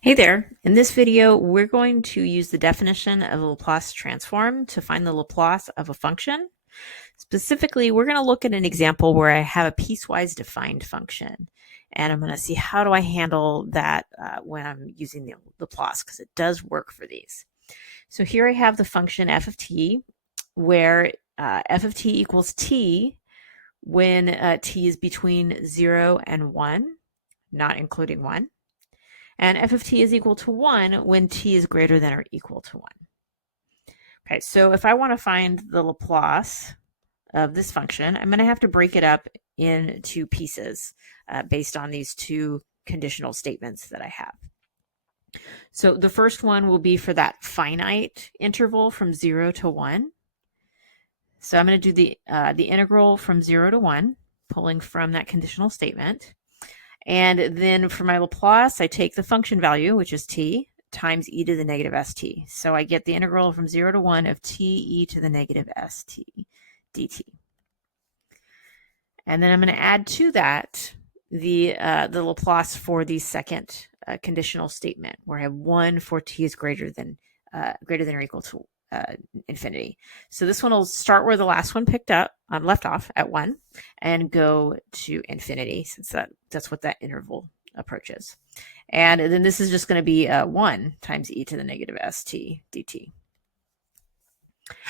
Hey there. In this video, we're going to use the definition of a Laplace transform to find the Laplace of a function. Specifically, we're going to look at an example where I have a piecewise defined function. And I'm going to see how do I handle that when I'm using the Laplace, because it does work for these. So here I have the function f of t, where f of t equals t when t is between 0 and 1, not including 1. And f of t is equal to 1 when t is greater than or equal to 1. Okay, so if I want to find the Laplace of this function, I'm going to have to break it up into pieces based on these two conditional statements that I have. So the first one will be for that finite interval from 0 to 1. So I'm going to do the integral from 0 to 1, pulling from that conditional statement. And then for my Laplace, I take the function value, which is t, times e to the negative st. So I get the integral from 0 to 1 of t e to the negative st dt. And then I'm going to add to that the Laplace for the second conditional statement, where I have 1 for t is greater than or equal to infinity. So this one will start where the last one left off at 1 and go to infinity, since that's what that interval approaches. And then this is just going to be 1 times e to the negative st dt.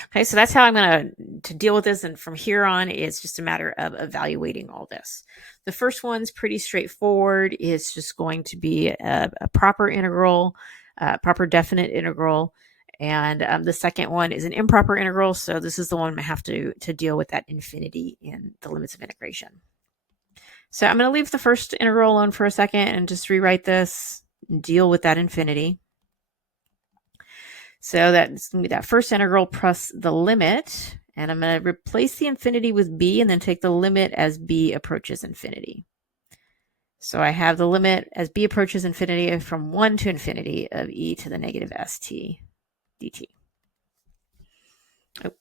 Okay, so that's how I'm going to deal with this. And from here on, it's just a matter of evaluating all this. The first one's pretty straightforward. It's just going to be a proper integral, proper definite integral. And the second one is an improper integral. So this is the one I have to deal with that infinity in the limits of integration. So I'm going to leave the first integral alone for a second and just rewrite this and deal with that infinity. So that's going to be that first integral plus the limit. And I'm going to replace the infinity with b and then take the limit as b approaches infinity. So I have the limit as b approaches infinity from 1 to infinity of e to the negative st dt. Oh.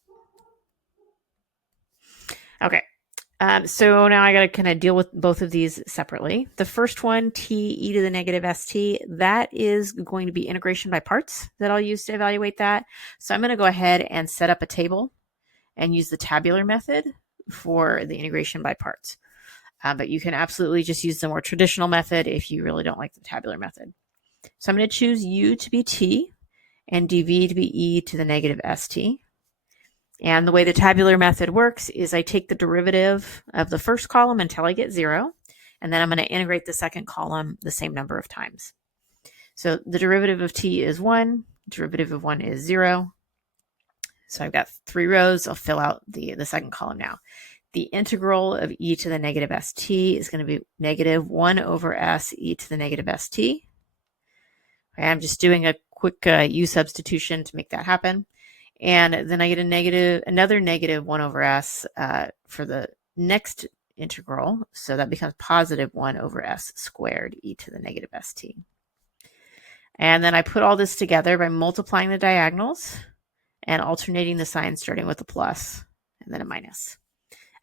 Okay. So now I got to kind of deal with both of these separately. The first one, t e to the negative st, that is going to be integration by parts that I'll use to evaluate that. So I'm going to go ahead and set up a table and use the tabular method for the integration by parts. But you can absolutely just use the more traditional method if you really don't like the tabular method. So I'm going to choose u to be t and dv to be e to the negative st. And the way the tabular method works is I take the derivative of the first column until I get 0, and then I'm going to integrate the second column the same number of times. So the derivative of t is 1, derivative of 1 is 0. So I've got 3 rows. I'll fill out the second column now. The integral of e to the negative st is going to be negative 1 over s e to the negative st. Okay, I'm just doing a quick u substitution to make that happen. And then I get another negative 1 over s for the next integral. So that becomes positive 1 over s squared e to the negative st. And then I put all this together by multiplying the diagonals and alternating the signs, starting with a plus and then a minus.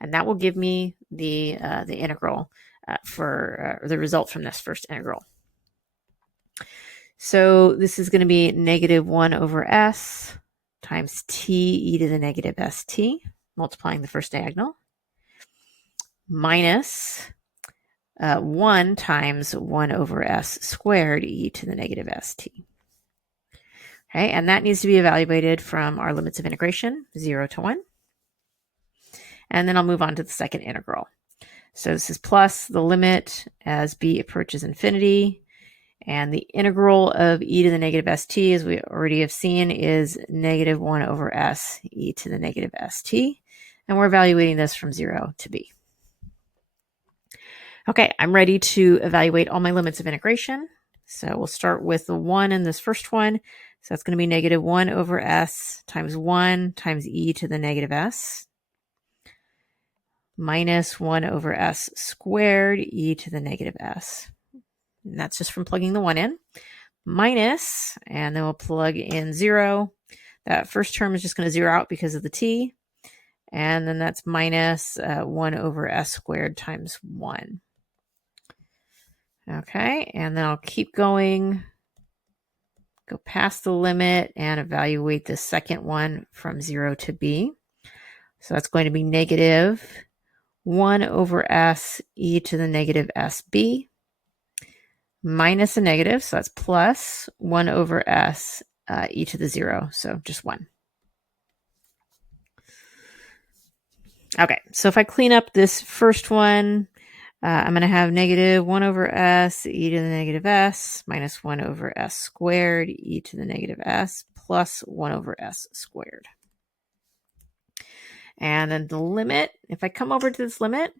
And that will give me the integral for the result from this first integral. So this is going to be negative 1 over s times t e to the negative st, multiplying the first diagonal, minus 1 times 1 over s squared e to the negative st. Okay, and that needs to be evaluated from our limits of integration, 0 to 1. And then I'll move on to the second integral. So this is plus the limit as b approaches infinity. And the integral of e to the negative st, as we already have seen, is negative 1 over s e to the negative st. And we're evaluating this from 0 to b. Okay, I'm ready to evaluate all my limits of integration. So we'll start with the 1 in this first one. So that's going to be negative 1 over s times 1 times e to the negative s minus 1 over s squared e to the negative s. And that's just from plugging the 1 in. Minus, and then we'll plug in 0. That first term is just going to 0 out because of the t. And then that's minus 1 over s squared times 1. Okay, and then I'll keep going, go past the limit and evaluate the second one from 0 to b. So that's going to be negative 1 over s e to the negative sb minus a negative, so that's plus 1 over s e to the 0, so just 1. Okay, so if I clean up this first one, I'm going to have negative 1 over s e to the negative s minus 1 over s squared e to the negative s plus 1 over s squared. And then the limit, if I come over to this limit,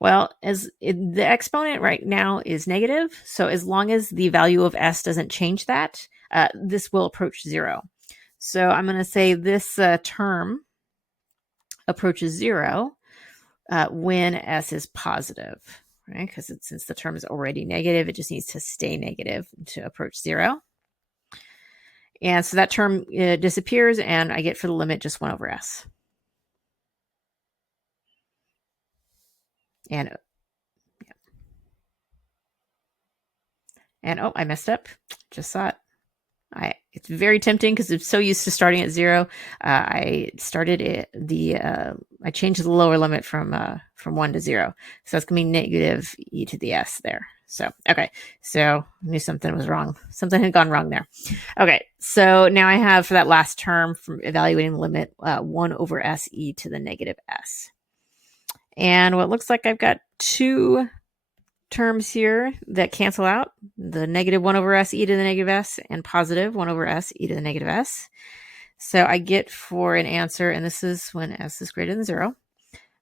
well, the exponent right now is negative, so as long as the value of s doesn't change that, this will approach 0. So I'm going to say this term approaches 0 when s is positive, right? Because since the term is already negative, it just needs to stay negative to approach 0. And so that term disappears, and I get for the limit just 1 over s. And oh, I messed up. Just saw it. It's very tempting because I'm so used to starting at 0. I started I changed the lower limit from 1 to 0. So that's going to be negative e to the s there. So, okay. So I knew something was wrong. Something had gone wrong there. Okay. So now I have for that last term from evaluating the limit 1 over s e to the negative s. And what looks like I've got 2 terms here that cancel out, the negative 1 over s e to the negative s and positive 1 over s e to the negative s. So I get for an answer, and this is when s is greater than 0,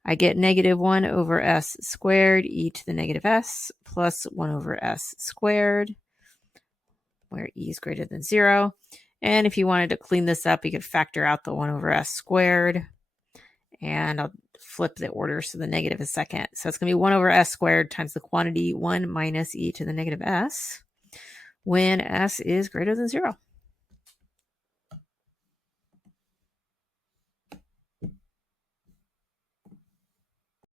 I get negative 1 over s squared e to the negative s plus 1 over s squared, where e is greater than 0. And if you wanted to clean this up, you could factor out the 1 over s squared, and I'll flip the order so the negative is second. So it's going to be 1 over s squared times the quantity 1 minus e to the negative s when s is greater than 0.